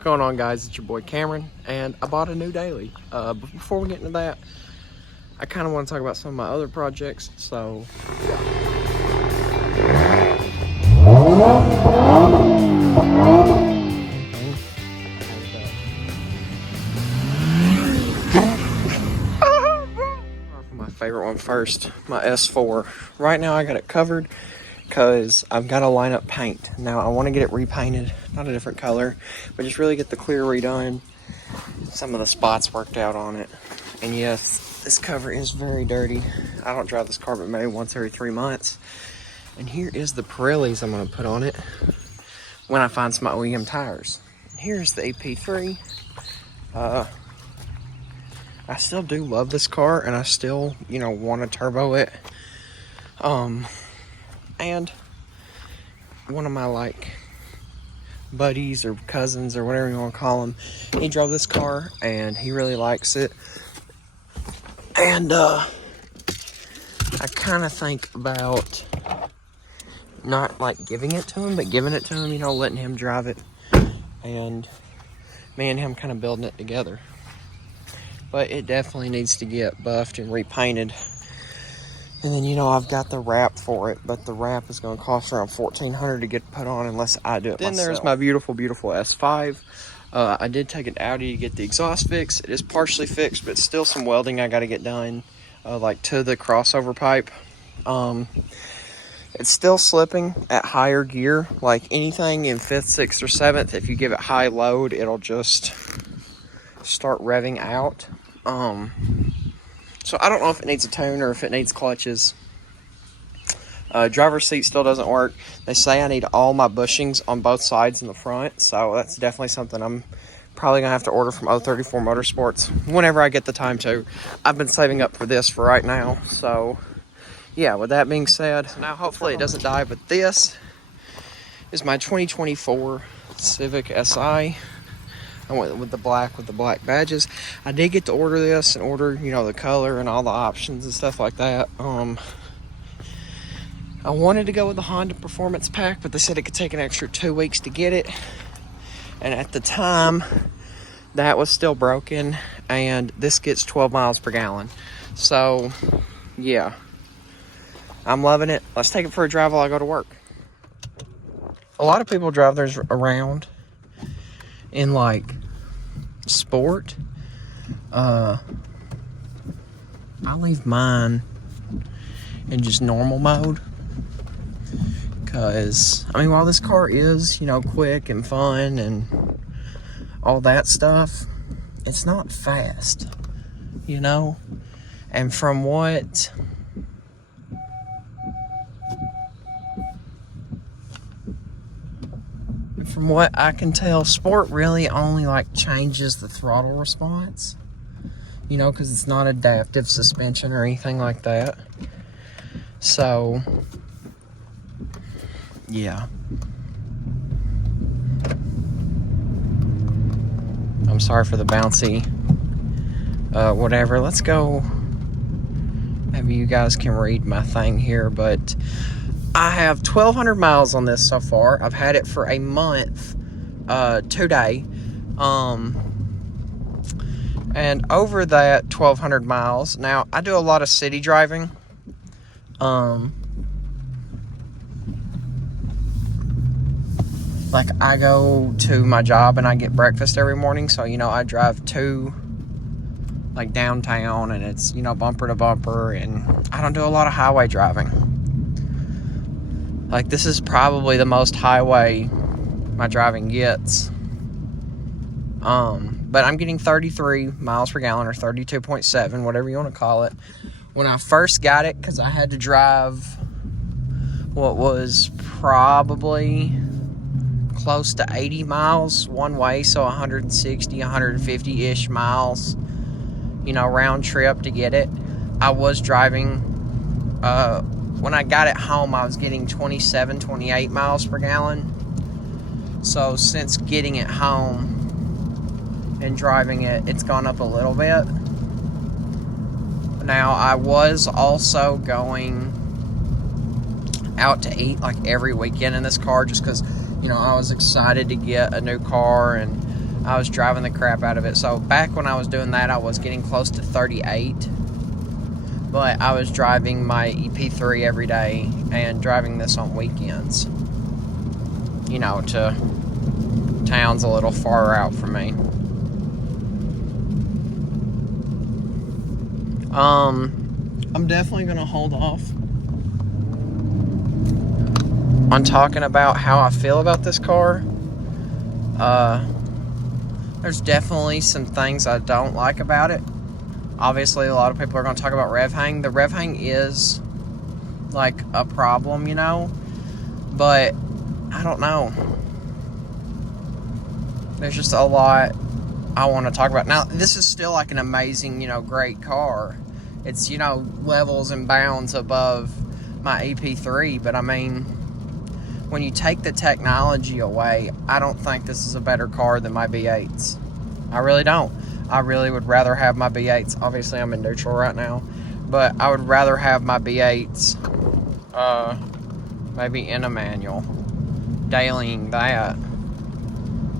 What's going on, guys? It's your boy Cameron, and I bought a new daily. But before we get into that, I kind of want to talk about some of my other projects. So my favorite one first, my S4. Right now I got it covered because I've got to line up paint. Now I want to get it repainted, not a different color, but just really get the clear redone. Some of the spots worked out on it. And yes, this cover is very dirty. I don't drive this car but maybe once every 3 months. And here is the Pirellis I'm going to put on it when I find some OEM tires. Here's the AP3. I still do love this car, and I still, want to turbo it. And one of my buddies or cousins or whatever you want to call him, he drove this car and he really likes it. And I kind of think about not giving it to him, but giving it to him, letting him drive it, and me and him kind of building it together. But it definitely needs to get buffed and repainted. And then, I've got the wrap for it, but the wrap is going to cost around $1,400 to get put on unless I do it myself. Then there's my beautiful, beautiful S5. I did take it Audi to get the exhaust fixed. It is partially fixed, but still some welding I got to get done, to the crossover pipe. It's still slipping at higher gear. Like anything in 5th, 6th, or 7th, if you give it high load, it'll just start revving out. So I don't know if it needs a tune or if it needs clutches. Driver's seat still doesn't work. They say I need all my bushings on both sides in the front, so that's definitely something I'm probably gonna have to order from O34 Motorsports whenever I get the time to. I've been saving up for this for right now. So yeah, with that being said, now hopefully it doesn't die, but this is my 2024 Civic Si. I went with the black badges. I did get to order this and order, the color and all the options and stuff like that. I wanted to go with the Honda Performance Pack, but they said it could take an extra 2 weeks to get it. And at the time, that was still broken, and this gets 12 miles per gallon. So, yeah. I'm loving it. Let's take it for a drive while I go to work. A lot of people drive theirs around in sport. I leave mine in just normal mode because while this car is quick and fun and all that stuff, it's not fast, and from what I can tell, sport really only changes the throttle response, because it's not adaptive suspension or anything like that. So yeah, I'm sorry for the bouncy whatever. Let's go. Maybe you guys can read my thing here, but I have 1,200 miles on this so far. I've had it for a month today. And over that 1,200 miles, now I do a lot of city driving. I go to my job and I get breakfast every morning. So, I drive to downtown, and it's, bumper to bumper, and I don't do a lot of highway driving. This is probably the most highway my driving gets. But I'm getting 33 miles per gallon, or 32.7, whatever you want to call it. When I first got it, because I had to drive what was probably close to 80 miles one way, so 160, 150-ish miles, round trip to get it. I was driving, when I got it home, I was getting 27, 28 miles per gallon. So since getting it home and driving it, it's gone up a little bit. Now, I was also going out to eat every weekend in this car, just because, I was excited to get a new car, and I was driving the crap out of it. So back when I was doing that, I was getting close to 38. But I was driving my EP3 every day and driving this on weekends. You know, to towns a little far out from me. I'm definitely going to hold off on talking about how I feel about this car. There's definitely some things I don't like about it. Obviously, a lot of people are going to talk about rev hang. The rev hang is like a problem, you know, but I don't know. There's just a lot I want to talk about. Now, this is still like an amazing, you know, great car. It's, you know, levels and bounds above my EP3, but I mean, when you take the technology away, I don't think this is a better car than my B8s. I really don't. I really would rather have my B8s. Obviously, I'm in neutral right now, but I would rather have my B8s maybe in a manual, dailying that,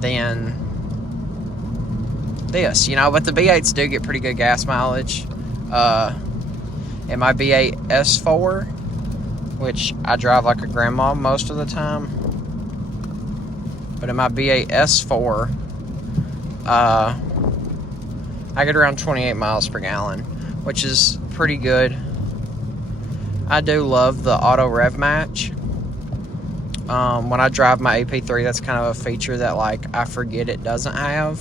than this, you know. But the B8s do get pretty good gas mileage. In my B8 S4, which I drive like a grandma most of the time, but in my B8 S4, I get around 28 miles per gallon, which is pretty good. I do love the auto rev match. When I drive my AP3, that's kind of a feature that, like, I forget it doesn't have.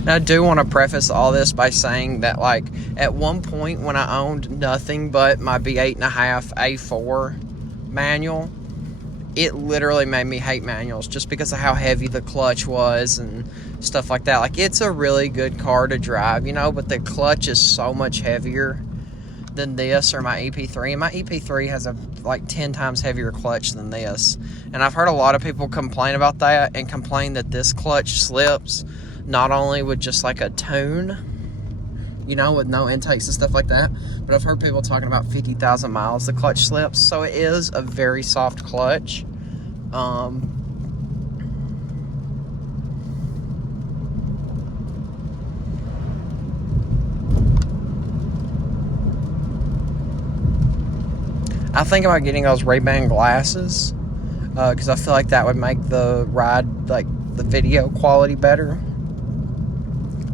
And I do want to preface all this by saying that, like, at one point when I owned nothing but my B8.5 A4 manual, it literally made me hate manuals just because of how heavy the clutch was and stuff like that. Like, it's a really good car to drive, you know, but the clutch is so much heavier than this or my EP3. And my EP3 has a, like, 10 times heavier clutch than this. And I've heard a lot of people complain about that and complain that this clutch slips not only with just like a tune, you know, with no intakes and stuff like that, but I've heard people talking about 50,000 miles the clutch slips. So it is a very soft clutch. I think about getting those Ray-Ban glasses because I feel like that would make the ride, like the video quality, better.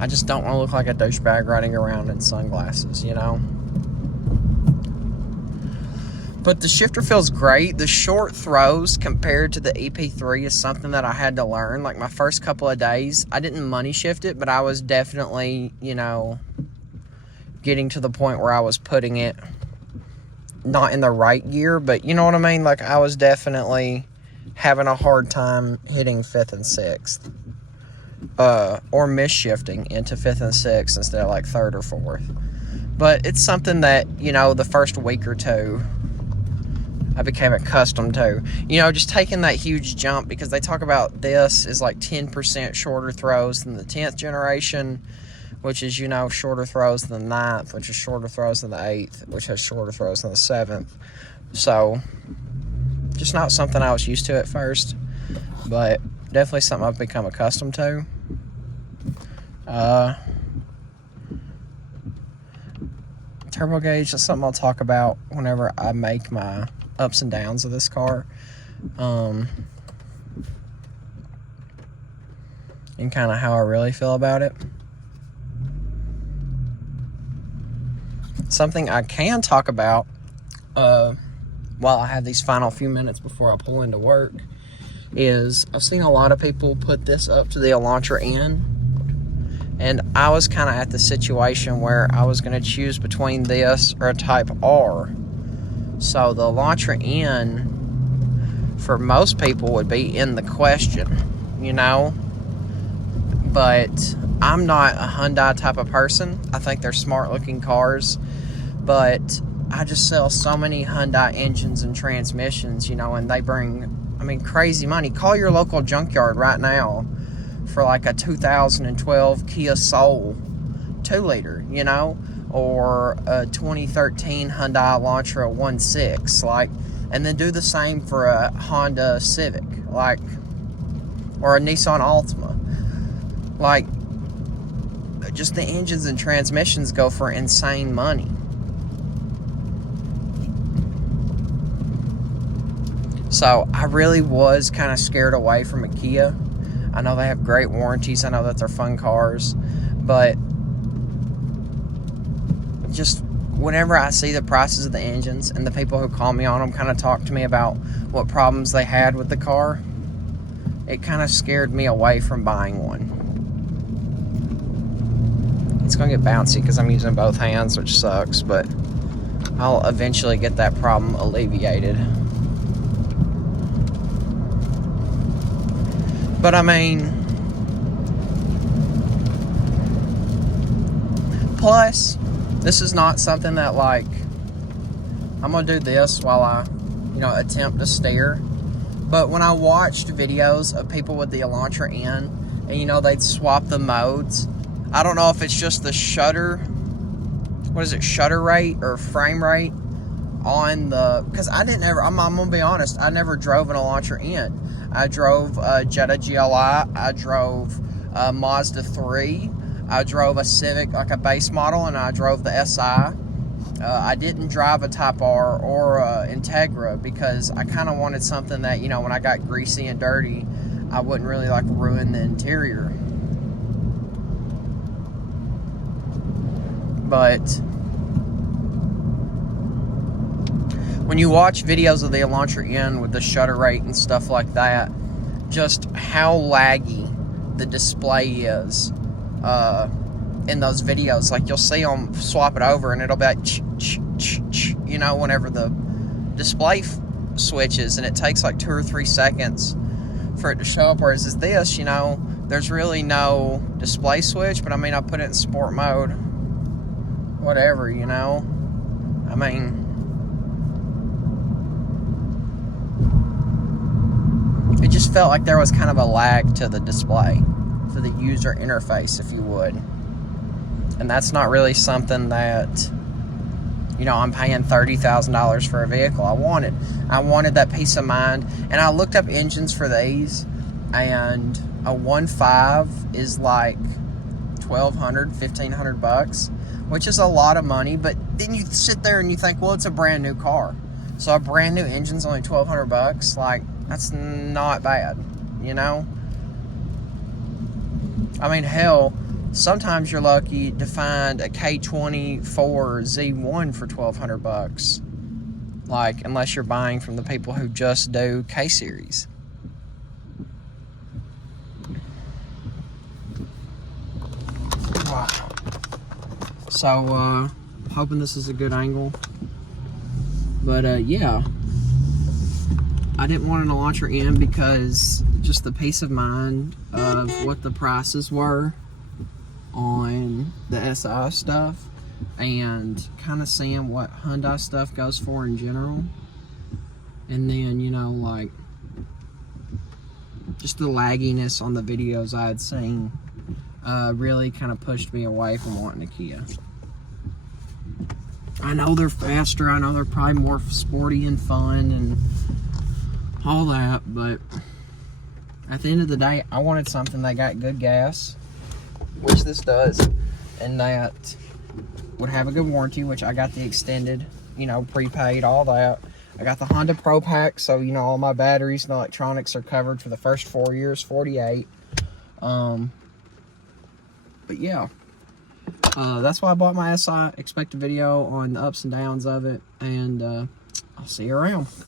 I just don't want to look like a douchebag riding around in sunglasses, you know? But the shifter feels great. The short throws compared to the EP3 is something that I had to learn. Like, my first couple of days, I didn't money shift it, but I was definitely, you know, getting to the point where I was putting it not in the right gear, but you know what I mean? Like, I was definitely having a hard time hitting 5th and 6th. Or misshifting into 5th and 6th instead of like 3rd or 4th. But it's something that, you know, the first week or two I became accustomed to. You know, just taking that huge jump, because they talk about this is like 10% shorter throws than the 10th generation, which is, you know, shorter throws than the 9th, which is shorter throws than the 8th, which has shorter throws than the 7th. So, just not something I was used to at first, but definitely something I've become accustomed to. Turbo gauge, that's something I'll talk about whenever I make my ups and downs of this car. And kind of how I really feel about it. Something I can talk about while I have these final few minutes before I pull into work is I've seen a lot of people put this up to the Elantra N, and I was kind of at the situation where I was going to choose between this or a Type R. So the Elantra N for most people would be in the question, you know, but I'm not a Hyundai type of person. I think they're smart looking cars, but I just sell so many Hyundai engines and transmissions, you know, and they bring, I mean, crazy money. Call your local junkyard right now for like a 2012 Kia Soul 2-liter, you know, or a 2013 Hyundai Elantra 1.6, like, and then do the same for a Honda Civic, like, or a Nissan Altima. Like, just the engines and transmissions go for insane money. So I really was kind of scared away from a Kia. I know they have great warranties. I know that they're fun cars. But just whenever I see the prices of the engines and the people who call me on them kind of talk to me about what problems they had with the car, it kind of scared me away from buying one. It's going to get bouncy because I'm using both hands, which sucks, but I'll eventually get that problem alleviated. But I mean, plus, this is not something that, like, I'm going to do this while I, attempt to steer. But when I watched videos of people with the Elantra N, and, they'd swap the modes, I don't know if it's just the shutter rate or frame rate on the, because I'm going to be honest, I never drove an Elantra N. I drove a Jetta GLI, I drove a Mazda 3, I drove a Civic, like a base model, and I drove the SI. I didn't drive a Type R or a Integra because I kind of wanted something that, when I got greasy and dirty, I wouldn't really, like, ruin the interior. But when you watch videos of the Elantra N with the shutter rate and stuff like that, just how laggy the display is in those videos. Like, you'll see them swap it over and it'll be like, whenever the display switches, and it takes like 2 or 3 seconds for it to show up. Whereas this, there's really no display switch, but I mean, I put it in sport mode, whatever, I mean, it just felt like there was kind of a lag to the display, to the user interface, if you would. And that's not really something that, I'm paying $30,000 for a vehicle. I wanted that peace of mind. And I looked up engines for these, and a 1.5 is like $1,200, $1,500, which is a lot of money. But then you sit there and you think, well, it's a brand new car, so a brand new engine's only $1,200. Like, that's not bad, I mean, hell, sometimes you're lucky to find a K24 Z1 for $1,200. Like, unless you're buying from the people who just do K-Series. Wow. So, hoping this is a good angle. But, yeah. I didn't want an Elantra N because just the peace of mind of what the prices were on the SI stuff, and kind of seeing what Hyundai stuff goes for in general. And then, like, just the lagginess on the videos I had seen really kind of pushed me away from wanting a Kia. I know they're faster, I know they're probably more sporty and fun and all that, but at the end of the day, I wanted something that got good gas, which this does, and that would have a good warranty, which I got the extended, prepaid, all that. I got the Honda Pro Pack, so, all my batteries and electronics are covered for the first 4 years, 48. But yeah, that's why I bought my SI. Expect a video on the ups and downs of it, and I'll see you around.